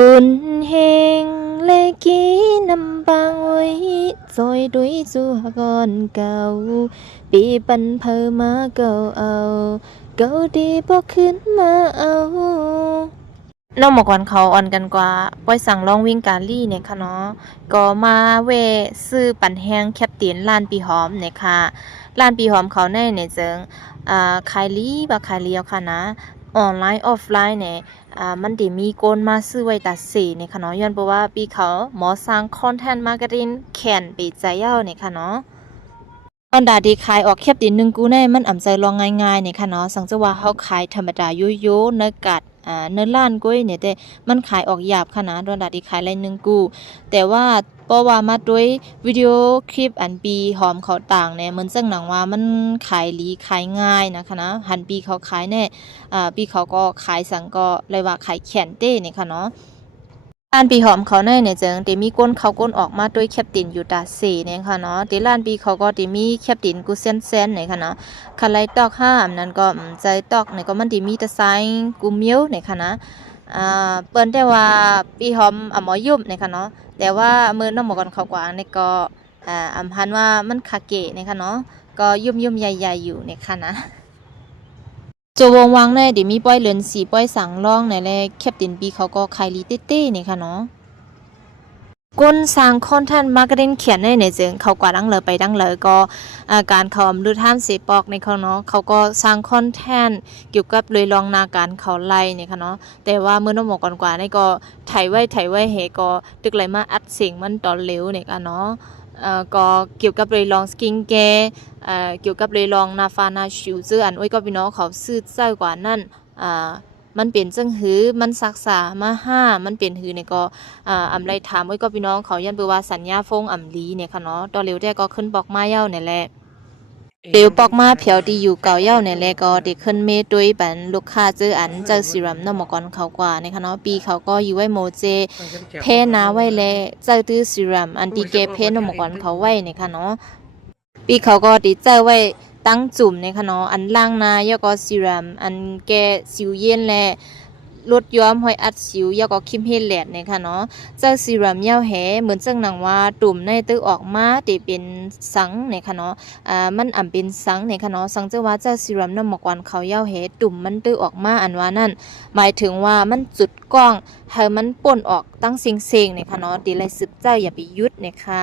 กุนเฮงเลกีนำบางไว้ซอยด้วยจูหกอนเก่าปีปันเพอมาเก่าเอาเก่าดีบอกขึ้นมาเอาน้องหมอกวันเขาอ่อนกันกว่าปล่อยสั่งลองวิ่งกาลี่เนี่ยค่ะเนาะก็มาเวซื้อปั่นแห้งแคปตินร้านปีหอมเนี่ยค่ะร้านปีหอมเขาในเนี่ยเจิงขายลีบ่ขายเลียวค่ะนะออนไลน์ออฟไลน์เนี่ยมันได้มีโกนมาซื้อไว้ตัดสีเนี่ยค่ะเนาะย้อนเพราะว่าปีเขาหมอสร้างคอนเทนต์มาร์เก็ตติ้งแข่นไปใจเย้าเนี่ยค่ะเนาะอันดาดีขายออกแคบติน1กูแน่มันอ่ำใจลองง่ายๆเนี่ยค่ะเนาะสังจะว่าเฮาขายธรรมดาโยๆเนื้อกัดเนื้อล้านก้อยเนี่ยแต่มันขายออกหยาบค่ะนะดอนดาดีขายไร1กูแต่ว่าเพราะว่ามาด้วยวิดีโอคลิปอันปีหอมเขาต่างเนี่ยเหมือนจังหนังว่ามันขายลีขายง่ายนะคะนะหันปีเขาขายแน่ปีเขาก็ขายสังก็เลยว่าขายแขนเต้เนี่ยค่ะเนาะร้านปีหอมเขาในเนี่ยจังเตมีก้นเขาก้นออกมาด้วยแคปตินอยู่ตาเสเนี่ยค่ะเนาะเตร้านปีเขาก็เตมีแคปตินกูเส้นเนี่ยค่ะเนาะคันไลตอกห้ามนั้นก็ใจตอกเนี่ยก็มันติมีแต่ไซกูเมียวเนี่ยค่ะนะเปิ้นแต่ว่าปีหอมหมอยุ่มเนี่ยค่ะเนาะแต่ว่ามือน้องหมอก่อนเขากวางเนี่ยก็อำพันว่ามันคาเกะเนี่ยค่ะเนาะก็ยุ่มใหญ่ๆอยู่เนี่ยค่ะนะ โจวงวังในเดี๋ยวมีป้อยเลือนสีป้อยสังล่องในแลแคปตินปีเขาก็ขายลีเต้ๆนี่ค่ะเนาะก้นสร้างคอนเทนต์มาร์เก็ตติ้งเขียนในจึงเขากว่าดังเลยไปดังเลยก็การเขาดูท่ามเสปอกในเขาเนาะเขาก็สร้างคอนเทนต์เกี่ยวกับเลยลองนาการเขาไล่เนี่ยค่ะเนาะแต่ว่าเมื่อน้องหมอกก่อนกว่านี่ก็ถ่ายไว้เฮก็ตึกไหลมาอัดเสียงมันตอนเร็วเนี่ยค่ะเนาะก็เกี่ยวกับเลยลองสกินแคร์เกี่ยวกับเลยลองนาฟานาชิวซื้ออันไว้ก็พี่น้องเขาซื้อเจ้ากว่านั่นมันเป็นจังหือมันศักษามาห้ามันเป็นหือเนี่ยก็อำไรถามไว้ก็พี่น้องเขายันเปว่าสัญญาฟงอำลีเนี่ยค่ะเนาะตอนเร็วแต่ก็ขึ้นบอกมาเย้าเนี่ยแหละเปียวปอกมาเผียวดีอยู่เก่าเย้าเนี่ยแหละก็เด็กขึ้นเมตุยบันลูกค้าเจออันเจอซีรัมน้ำหมอกอนเขากว่าเนี่ยค่ะเนาะปีเขาก็อยู่ไว้โมเจเพนาไว้แลเจอตื้อซีรัมอันตีเกเพน้ำหมอกอนเขาไว้เนี่ยค่ะเนาะ ปีเขาก็ติเจอไว้ตั้งจุ่มในคะเนาะอันล่างนายก็ซีรัมอันแก้สิวเย็นและลดย้อมห้อยอัดสิวยก็คิมเฮแลดในคะเนาะเจ้าซีรัมยาวแหเหมือนจังหนังว่าตุ่มในตึกออกมาติเป็นสังในคะเนาะมันอ่ำเป็นสังในคะเนาะสังจะว่าเจ้าซีรัมน้ำหมอกวันเขายาวแหตุ่มมันตึกออกมาอันว่านั่นหมายถึงว่ามันจุดกล้องให้มันป่นออกตั้งเซ็งๆในคะเนาะติไลสืบเจ้าอย่าไปยุดในค่ะ